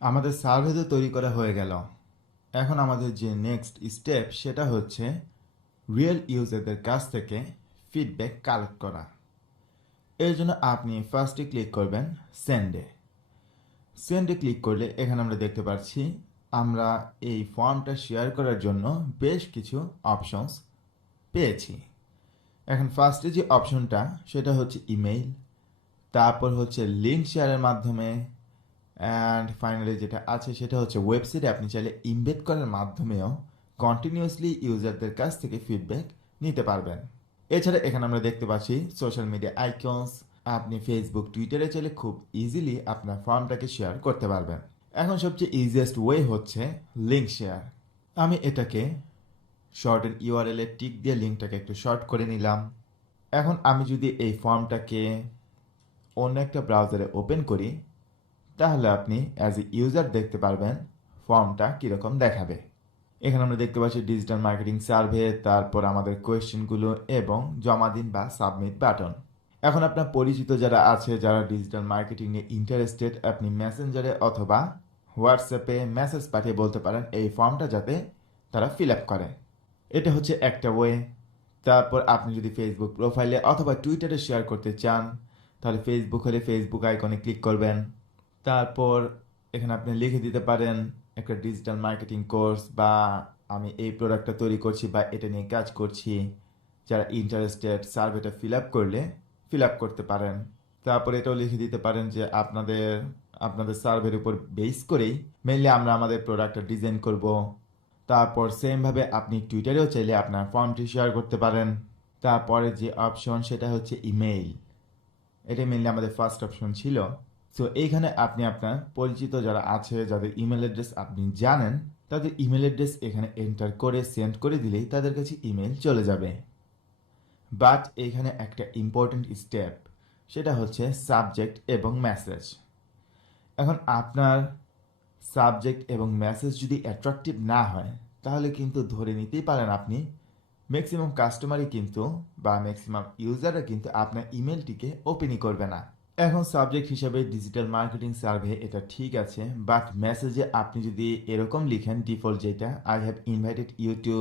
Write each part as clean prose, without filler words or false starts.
আমাদের সার্ভে তো তৈরি করা হয়ে গেল। এখন আমাদের যে নেক্সট স্টেপ সেটা হচ্ছে রিয়েল ইউজারদের কাছ থেকে ফিডব্যাক কালেক্ট করা। এর জন্য আপনি ফার্স্টে ক্লিক করবেন সেন্ডে। সেন্ডে ক্লিক করলে এখানে আমরা দেখতে পাচ্ছি আমরা এই ফর্মটা শেয়ার করার জন্য বেশ কিছু অপশনস পেয়েছি। এখন ফার্স্টে যে অপশনটা সেটা হচ্ছে ইমেইল, তারপর হচ্ছে লিঙ্ক শেয়ারের মাধ্যমে, অ্যান্ড ফাইনালি যেটা আছে সেটা হচ্ছে ওয়েবসাইটে আপনি চাইলে ইমবেড করার মাধ্যমেও কন্টিনিউয়াসলি ইউজারদের কাছ থেকে ফিডব্যাক নিতে পারবেন। এছাড়া এখানে আমরা দেখতে পাচ্ছি সোশ্যাল মিডিয়া আইকনস। আপনি ফেসবুক টুইটারে চাইলে খুব ইজিলি আপনার ফর্মটাকে শেয়ার করতে পারবেন। এখন সবচেয়ে ইজিয়েস্ট ওয়ে হচ্ছে লিঙ্ক শেয়ার। আমি এটাকে শর্ট এন্ড ইউআরএল এর টিক দিয়ে লিঙ্কটাকে একটু শর্ট করে নিলাম। এখন আমি যদি এই ফর্মটাকে অন্য একটা ব্রাউজারে ওপেন করি তাহলে আপনি অ্যাজ এ ইউজার দেখতে পারবেন ফর্মটা কীরকম দেখাবে। এখানে আমরা দেখতে পাচ্ছি ডিজিটাল মার্কেটিং সার্ভে, তারপর আমাদের কোয়েশ্চেনগুলো এবং জমা দিন বা সাবমিট বাটন। এখন আপনার পরিচিত যারা আছে যারা ডিজিটাল মার্কেটিং নিয়ে ইন্টারেস্টেড, আপনি মেসেঞ্জারে অথবা হোয়াটসঅ্যাপে মেসেজ পাঠিয়ে বলতে পারেন এই ফর্মটা যাতে তারা ফিল আপ করে। এটা হচ্ছে একটা ওয়ে। তারপর আপনি যদি ফেসবুক প্রোফাইলে অথবা টুইটারে শেয়ার করতে চান তাহলে ফেসবুক হলে ফেসবুক আইকনে ক্লিক করবেন। তারপর এখানে আপনি লিখে দিতে পারেন একটা ডিজিটাল মার্কেটিং কোর্স, বা আমি এই প্রোডাক্টটা তৈরি করছি বা এটা নিয়ে কাজ করছি, যারা ইন্টারেস্টেড সার্ভেটা ফিল আপ করলে ফিল আপ করতে পারেন। তারপর এটাও লিখে দিতে পারেন যে আপনাদের সার্ভের উপর বেস করেই মেনলি আমরা আমাদের প্রোডাক্টটা ডিজাইন করব। তারপর সেমভাবে আপনি টুইটারেও চাইলে আপনার ফর্মটি শেয়ার করতে পারেন। তারপরে যে অপশন সেটা হচ্ছে ইমেইল। এটা মেনলি আমাদের ফার্স্ট অপশন ছিল। সো এইখানে আপনি আপনার পরিচিত যারা আছে যাদের ইমেল অ্যাড্রেস আপনি জানেন তাদের ইমেল অ্যাড্রেস এখানে এন্টার করে সেন্ড করে দিলেই তাদের কাছে ইমেল চলে যাবে। বাট এইখানে একটা ইম্পর্টেন্ট স্টেপ, সেটা হচ্ছে সাবজেক্ট এবং মেসেজ। এখন আপনার সাবজেক্ট এবং মেসেজ যদি অ্যাট্রাকটিভ না হয় তাহলে কিন্তু ধরে নিতেই পারেন আপনি ম্যাক্সিমাম কাস্টমারই কিন্তু বা ম্যাক্সিমাম ইউজাররা কিন্তু আপনার ইমেলটিকে ওপেনই করবে না। এখন সাবজেক্ট হিসেবে ডিজিটাল মার্কেটিং সার্ভে এটা ঠিক আছে, বাট মেসেজে আপনি যদি এরকম লিখেন ডিফল্ট যেটা I have invited you to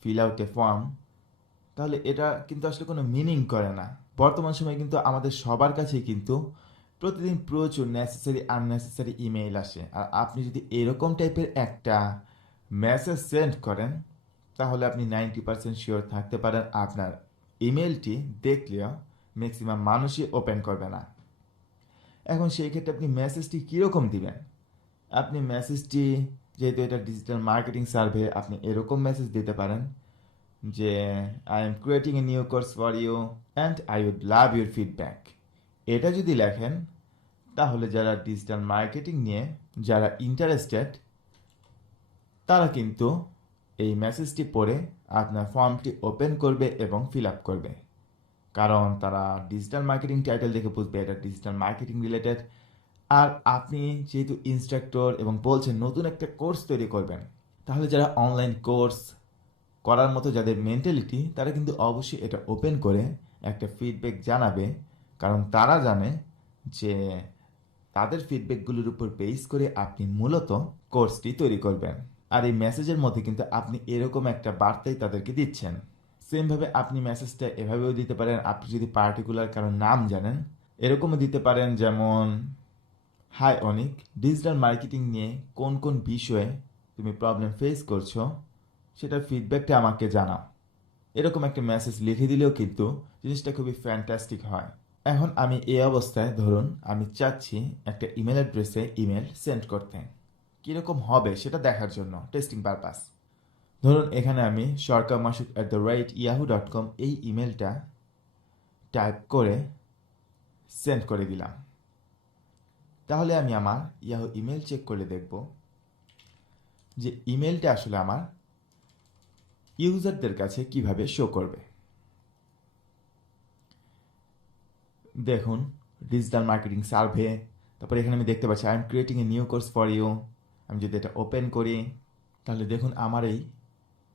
fill out a form, তাহলে এটা কিন্তু আসলে কোনো মিনিং করে না। বর্তমান সময়ে কিন্তু আমাদের সবার কাছেই কিন্তু প্রতিদিন প্রচুর নেসেসারি আননেসেসারি ইমেইল আসে, আর আপনি যদি এরকম টাইপের একটা মেসেজ সেন্ড করেন তাহলে আপনি 90% শিওর থাকতে পারেন আপনার ইমেলটি দেখলেও ম্যাক্সিমাম মানুষই ওপেন করবে না। এখন সেই ক্ষেত্রে আপনি মেসেজটি কীরকম দিবেন? আপনি মেসেজটি, যেহেতু এটা ডিজিটাল মার্কেটিং সার্ভে, আপনি এরকম মেসেজ দিতে পারেন যে I am creating a new course for you and I would love your feedback. এটা যদি লেখেন তাহলে যারা ডিজিটাল মার্কেটিং নিয়ে যারা ইন্টারেস্টেড তারা কিন্তু এই মেসেজটি পড়ে আপনার ফর্মটি ওপেন করবে এবং ফিল আপ করবে, কারণ তারা ডিজিটাল মার্কেটিং টাইটেল দেখে বুঝবে এটা ডিজিটাল মার্কেটিং রিলেটেড। আর আপনি যেহেতু ইনস্ট্রাক্টর এবং বলছেন নতুন একটা কোর্স তৈরি করবেন, তাহলে যারা অনলাইন কোর্স করার মতো যাদের মেন্টালিটি তারা কিন্তু অবশ্যই এটা ওপেন করে একটা ফিডব্যাক জানাবে, কারণ তারা জানে যে তাদের ফিডব্যাকগুলোর উপর বেস করে আপনি মূলত কোর্সটি তৈরি করবেন। আর এই মেসেজের মধ্যে কিন্তু আপনি এরকম একটা বার্তাই তাদেরকে দিচ্ছেন। সেমভাবে আপনি মেসেজটা এভাবেও দিতে পারেন, আপনি যদি পার্টিকুলার কারো নাম জানেন এরকমও দিতে পারেন, যেমন হাই অনিক, ডিজিটাল মার্কেটিং নিয়ে কোন কোন বিষয়ে তুমি প্রবলেম ফেস করছো সেটার ফিডব্যাকটা আমাকে জানাও। এরকম একটা মেসেজ লিখে দিলেও কিন্তু জিনিসটা খুবই ফ্যান্টাস্টিক হয়। এখন আমি এই অবস্থায় ধরুন আমি চাচ্ছি একটা ইমেল অ্যাড্রেসে ইমেল সেন্ড করতে, কীরকম হবে সেটা দেখার জন্য টেস্টিং পারপাস। ধরুন এখানে আমি sharkamasuk@yahoo.com এই ইমেলটা টাইপ করে সেন্ড করে দিলাম। তাহলে আমি আমার ইয়াহু ইমেল চেক করে দেখব যে ইমেলটা আসলে আমার ইউজারদের কাছে কিভাবে শো করবে। দেখুন ডিজিটাল মার্কেটিং সার্ভে, তারপর এখানে আমি দেখতে পাচ্ছি I am creating a new course for you. আমি যদি এটা ওপেন করি তাহলে দেখুন আমার এই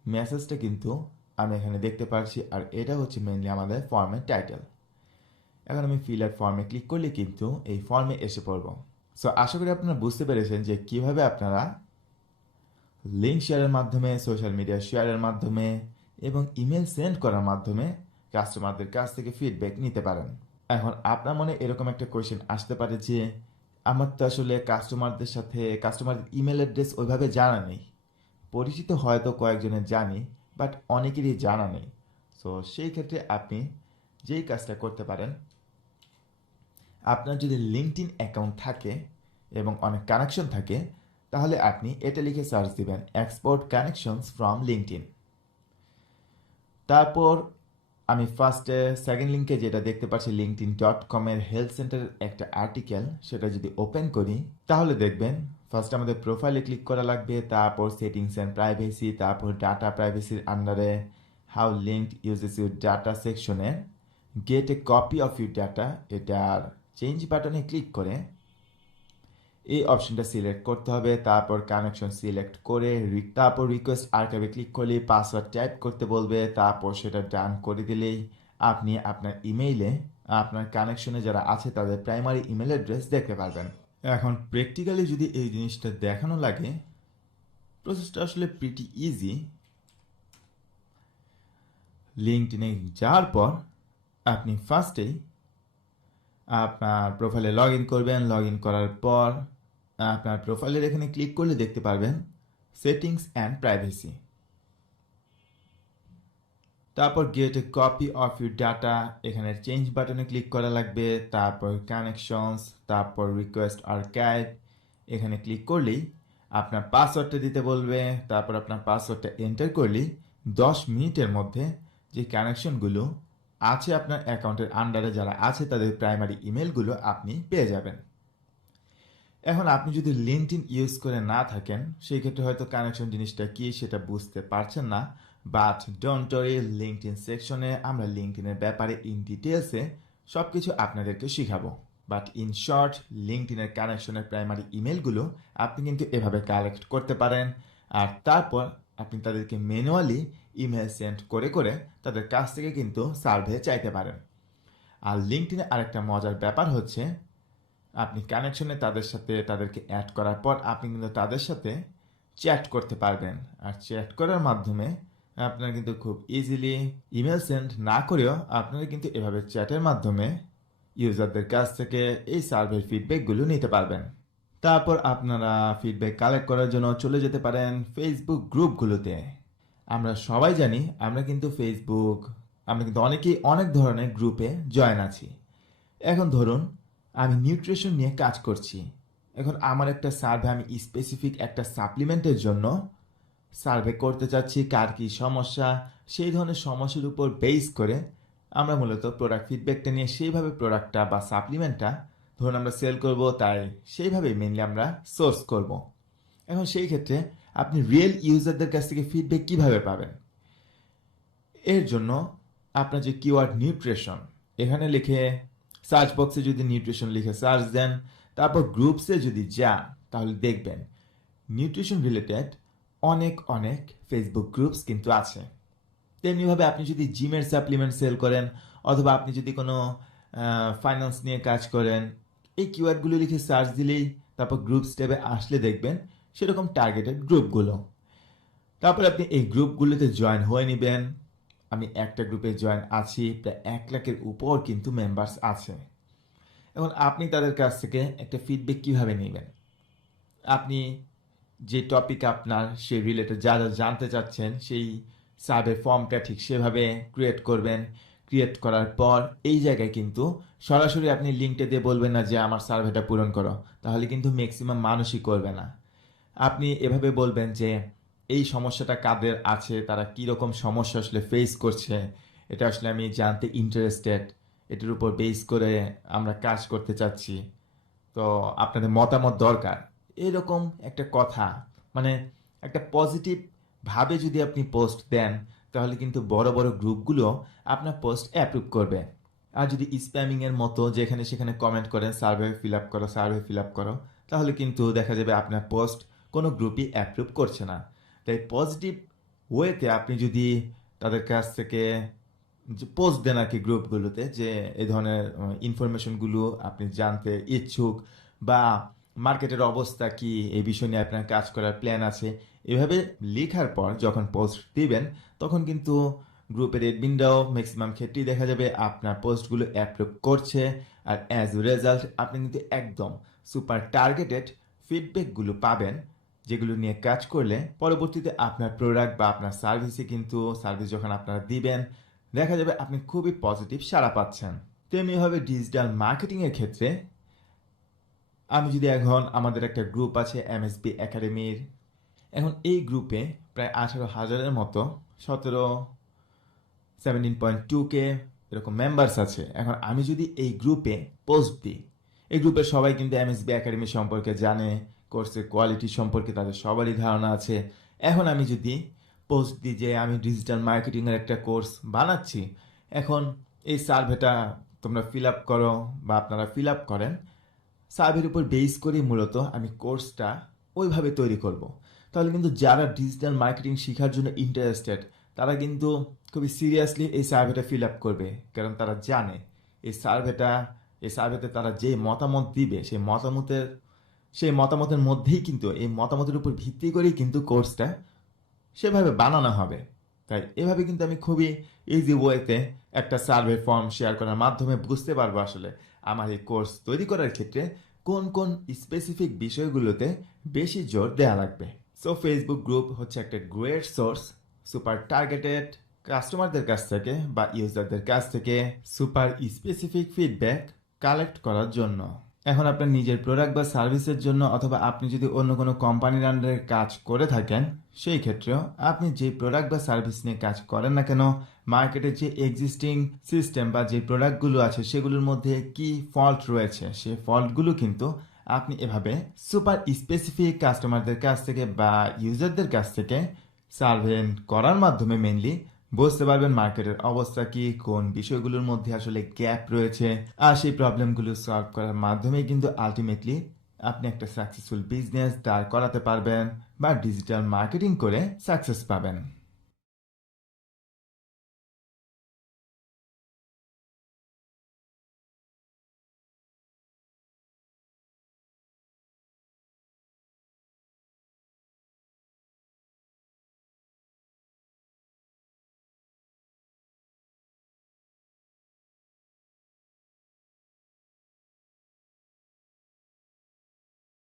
মেসেজটা কিন্তু আমি এখানে দেখতে পাচ্ছি, আর এটা হচ্ছে মেনলি আমাদের ফর্মের টাইটেল। এখন আমি ফিল আউট ফর্মে ক্লিক করলে কিন্তু এই ফর্মে এসে পড়ব। সো আশা করি আপনারা বুঝতে পেরেছেন যে কিভাবে আপনারা লিঙ্ক শেয়ারের মাধ্যমে, সোশ্যাল মিডিয়া শেয়ারের মাধ্যমে এবং ইমেল সেন্ড করার মাধ্যমে কাস্টমারদের কাছ থেকে ফিডব্যাক নিতে পারেন। এখন আপনার মনে এরকম একটা কোয়েশ্চেন আসতে পারে যে আমার তো আসলে কাস্টমারদের ইমেল অ্যাড্রেস ওইভাবে জানা নেই। পরিচিত হয়তো কয়েকজনের জানি, বাট অনেকেরই জানা নেই। সো সেই ক্ষেত্রে আপনি যেই কাজটা করতে পারেন, আপনার যদি লিঙ্কডইন অ্যাকাউন্ট থাকে এবং অনেক কানেকশন থাকে, তাহলে আপনি এটা লিখে সার্চ দিবেন এক্সপোর্ট কানেকশনস ফ্রম লিঙ্কডইন। তারপর আমি সেকেন্ড লিঙ্কে যেটা দেখতে পাচ্ছি linkedin.com এর হেলথ সেন্টারের একটা আর্টিকেল, সেটা যদি ওপেন করি তাহলে দেখবেন ফার্স্ট আমাদের প্রোফাইলে ক্লিক করা লাগবে, তারপর সেটিংস অ্যান্ড প্রাইভেসি, তারপর ডাটা প্রাইভেসির আন্ডারে how linked uses your data সেকশনে get a copy of your data, এটার চেঞ্জ বাটনে ক্লিক করে এই অপশনটা সিলেক্ট করতে হবে। তারপর কানেকশন সিলেক্ট করে তারপর রিকোয়েস্ট আর্কাইভে ক্লিক করলে পাসওয়ার্ড টাইপ করতে বলবে, তারপর সেটা ডান করে দিলেই আপনি আপনার ইমেইলে আপনার কানেকশনে যারা আছে তাদের প্রাইমারি ইমেল অ্যাড্রেস দেখতে পারবেন। এখন প্র্যাকটিক্যালি যদি এই জিনিসটা দেখানো লাগে, প্রসেসটা আসলে প্রিটি ইজি। লিঙ্কডইনে যাওয়ার পর আপনি ফার্স্টেই আপনার প্রোফাইলে লগ ইন করবেন। লগ ইন করার পর আপনার প্রোফাইলের এখানে ক্লিক করলে দেখতে পারবেন সেটিংস অ্যান্ড প্রাইভেসি, তারপর gate a copy of your data, এখানে চেঞ্জ বাটনে ক্লিক করা লাগবে, তারপর কানেকশনস, তারপর রিকোয়েস্ট আর্কাইভ, এখানে ক্লিক করলেই আপনার পাসওয়ার্ডটা দিতে বলবে। তারপর আপনার পাসওয়ার্ডটা এন্টার করলেই 10 মিনিটের মধ্যে যে কানেকশনগুলো আছে আপনার অ্যাকাউন্টের আন্ডারে যারা আছে তাদের প্রাইমারি ইমেলগুলো আপনি পেয়ে যাবেন। এখন আপনি যদি লিঙ্কডইন ইউজ করে না থাকেন, সেই ক্ষেত্রে হয়তো কানেকশন জিনিসটা কি সেটা বুঝতে পারছেন না, বাট ডোন্ট ওয়ারি, লিঙ্কডইন সেকশনে আমরা লিঙ্কডইনের ব্যাপারে ইন ডিটেলসে সব কিছু আপনাদেরকে শিখাবো। বাট ইন শর্ট, লিঙ্কডইনের কানেকশনের প্রাইমারি ইমেলগুলো আপনি কিন্তু এভাবে কালেক্ট করতে পারেন, আর তারপর আপনি তাদেরকে ম্যানুয়ালি ইমেল সেন্ড করে করে তাদের কাছ থেকে কিন্তু সার্ভে চাইতে পারেন। আর লিঙ্কডইনে আরেকটা মজার ব্যাপার হচ্ছে, আপনি কানেকশনে তাদেরকে অ্যাড করার পর আপনি কিন্তু তাদের সাথে চ্যাট করতে পারবেন। আর চ্যাট করার মাধ্যমে আপনারা কিন্তু খুব ইজিলি ইমেল সেন্ড না করেও আপনারা কিন্তু এভাবে চ্যাটের মাধ্যমে ইউজারদের কাছ থেকে এই সার্ভের ফিডব্যাকগুলো নিতে পারবেন। তারপর আপনারা ফিডব্যাক কালেক্ট করার জন্য চলে যেতে পারেন ফেসবুক গ্রুপগুলোতে। আমরা সবাই জানি আমরা কিন্তু অনেকেই অনেক ধরনের গ্রুপে জয়েন আছি। এখন ধরুন আমি নিউট্রিশন নিয়ে কাজ করছি, এখন আমার একটা সার্ভে, আমি স্পেসিফিক একটা সাপ্লিমেন্টের জন্য সার্ভে করতে চাচ্ছি, কার কী সমস্যা, সেই ধরনের সমস্যার উপর বেস করে আমরা মূলত প্রোডাক্ট ফিডব্যাকটা নিয়ে সেইভাবে প্রোডাক্টটা বা সাপ্লিমেন্টটা ধরুন আমরা সেল করব, তাই সেইভাবেই মেনলি আমরা সোর্স করব। এখন সেই ক্ষেত্রে আপনি রিয়েল ইউজারদের কাছ থেকে ফিডব্যাক কিভাবে পাবেন? এর জন্য আপনার যে কিওয়ার্ড নিউট্রিশন এখানে লিখে সার্চ বক্সে যদি নিউট্রিশন লিখে সার্চ দেন, তারপর গ্রুপসে যদি যান, তাহলে দেখবেন নিউট্রিশন রিলেটেড অনেক অনেক ফেসবুক গ্রুপস কিন্তু আছে। তেমনিভাবে আপনি যদি জিমের সাপ্লিমেন্ট সেল করেন, অথবা আপনি যদি কোনো ফাইন্যান্স নিয়ে কাজ করেন, এই কিওয়ার্ডগুলো লিখে সার্চ দিলেই তারপর গ্রুপস ট্যাবে আসলে দেখবেন সেরকম টার্গেটেড গ্রুপগুলো। তারপর আপনি এই গ্রুপগুলোতে জয়েন হয়ে নেবেন। আমি একটা গ্রুপে জয়েন আছি, প্রায় 1 লাখের উপর কিন্তু মেম্বার্স আছে। এখন আপনি তাদের কাছ থেকে একটা ফিডব্যাক কিভাবে নেবেন? আপনি যে টপিক আপনার সেই রিলেটেড যা যা জানতে চাচ্ছেন, সেই সার্ভে ফর্মটা ঠিক সেভাবে ক্রিয়েট করবেন। ক্রিয়েট করার পর এই জায়গায় কিন্তু সরাসরি আপনি লিঙ্কটা দিয়ে বলবেন না যে আমার সার্ভেটা পূরণ করো, তাহলে কিন্তু ম্যাক্সিমাম মানুষই করবে না। আপনি এভাবে বলবেন যে এই সমস্যাটা কাদের আছে, তারা কীরকম সমস্যা আসলে ফেস করছে, এটা আসলে আমি জানতে ইন্টারেস্টেড, এটার উপর বেস করে আমরা কাজ করতে চাচ্ছি, তো আপনাদের মতামত দরকার, এরকম একটা কথা, মানে একটা পজিটিভ ভাবে যদি আপনি পোস্ট দেন, তাহলে কিন্তু বড় বড় গ্রুপগুলো আপনার পোস্ট অ্যাপ্রুভ করবে। আর যদি স্প্যামিংয়ের মতো যেখানে সেখানে কমেন্ট করেন সার্ভে ফিল আপ করো, সার্ভে ফিল আপ করো, তাহলে কিন্তু দেখা যাবে আপনার পোস্ট কোনো গ্রুপই অ্যাপ্রুভ করছে না। তাই পজিটিভ ওয়েতে আপনি যদি তাদের কাছ থেকে পোস্ট দেন আর কি গ্রুপগুলোতে, যে এই ধরনের ইনফরমেশনগুলো আপনি জানতে ইচ্ছুক, বা মার্কেটের অবস্থা কি, এই বিষয় নিয়ে আপনার কাজ করার প্ল্যান আছে। এভাবে লেখার পর যখন পোস্ট দিবেন তখন কিন্তু গ্রুপের এডমিনরাও ম্যাক্সিমাম ক্ষেত্রেই দেখা যাবে আপনার পোস্টগুলো অ্যাপ্রুভ করছে। আর অ্যাজ রেজাল্ট আপনি কিন্তু একদম সুপার টার্গেটেড ফিডব্যাকগুলো পাবেন, যেগুলো নিয়ে কাজ করলে পরবর্তীতে আপনার প্রোডাক্ট বা আপনার সার্ভিসে কিন্তু সার্ভিস যখন আপনারা দিবেন দেখা যাবে আপনি খুবই পজিটিভ সাড়া পাচ্ছেন। তেমনিভাবে ডিজিটাল মার্কেটিংয়ের ক্ষেত্রে আমি যদি এখন আমাদের একটা গ্রুপ আছে এমএসবি একাডেমির, এখন এই গ্রুপে প্রায় 18,000-এর মতো 17.2K এরকম মেম্বার্স আছে। এখন আমি যদি এই গ্রুপে পোস্ট দিই, এই গ্রুপের সবাই কিন্তু এমএসবি একাডেমি সম্পর্কে জানে, কোর্সের কোয়ালিটি সম্পর্কে তাদের সবারই ধারণা আছে। এখন আমি যদি পোস্ট দিই যে আমি ডিজিটাল মার্কেটিংয়ের একটা কোর্স বানাচ্ছি, এখন এই সার্ভেটা তোমরা ফিল আপ করো বা আপনারা ফিল আপ করেন, সার্ভের উপর বেস করে মূলত আমি কোর্সটা ওইভাবে তৈরি করব। তাহলে কিন্তু যারা ডিজিটাল মার্কেটিং শেখার জন্য ইন্টারেস্টেড তারা কিন্তু খুবই সিরিয়াসলি এই সার্ভেটা ফিল আপ করবে, কারণ তারা জানে এই সার্ভেতে তারা যে মতামত দিবে সেই মতামতের মধ্যেই কিন্তু এই মতামতের উপর ভিত্তি করেই কিন্তু কোর্সটা সেভাবে বানানো হবে। তাই এভাবে কিন্তু আমি খুবই ইজি ওয়েতে একটা সার্ভে ফর্ম শেয়ার করার মাধ্যমে বুঝতে পারবো আসলে আমার এই কোর্স তৈরি করার ক্ষেত্রে কোন কোন স্পেসিফিক বিষয়গুলোতে বেশি জোর দেওয়া লাগবে। সো ফেসবুক গ্রুপ হচ্ছে একটা গ্রেট সোর্স সুপার টার্গেটেড কাস্টমারদের কাছ থেকে বা ইউজারদের কাছ থেকে সুপার স্পেসিফিক ফিডব্যাক কালেক্ট করার জন্য। এখন আপনার নিজের প্রোডাক্ট বা সার্ভিসের জন্য অথবা আপনি যদি অন্য কোনো কোম্পানির আন্ডারে কাজ করে থাকেন, সেই ক্ষেত্রেও আপনি যে প্রোডাক্ট বা সার্ভিস নিয়ে কাজ করেন না কেন, মার্কেটে যে এক্সিস্টিং সিস্টেম বা যে প্রোডাক্টগুলো আছে সেগুলোর মধ্যে কি ফল্ট রয়েছে, সেই ফল্টগুলো কিন্তু আপনি এভাবে সুপার স্পেসিফিক কাস্টমারদের কাছ থেকে বা ইউজারদের কাছ থেকে সার্ভে করার মাধ্যমে মেনলি বুঝতে পারবেন মার্কেটের অবস্থা কি, কোন বিষয়গুলোর মধ্যে আসলে গ্যাপ রয়েছে। আর সেই প্রবলেমগুলো সলভ করার মাধ্যমেই কিন্তু আলটিমেটলি আপনি একটা সাকসেসফুল বিজনেস দাঁড় করাতে পারবেন বা ডিজিটাল মার্কেটিং করে সাকসেস পাবেন।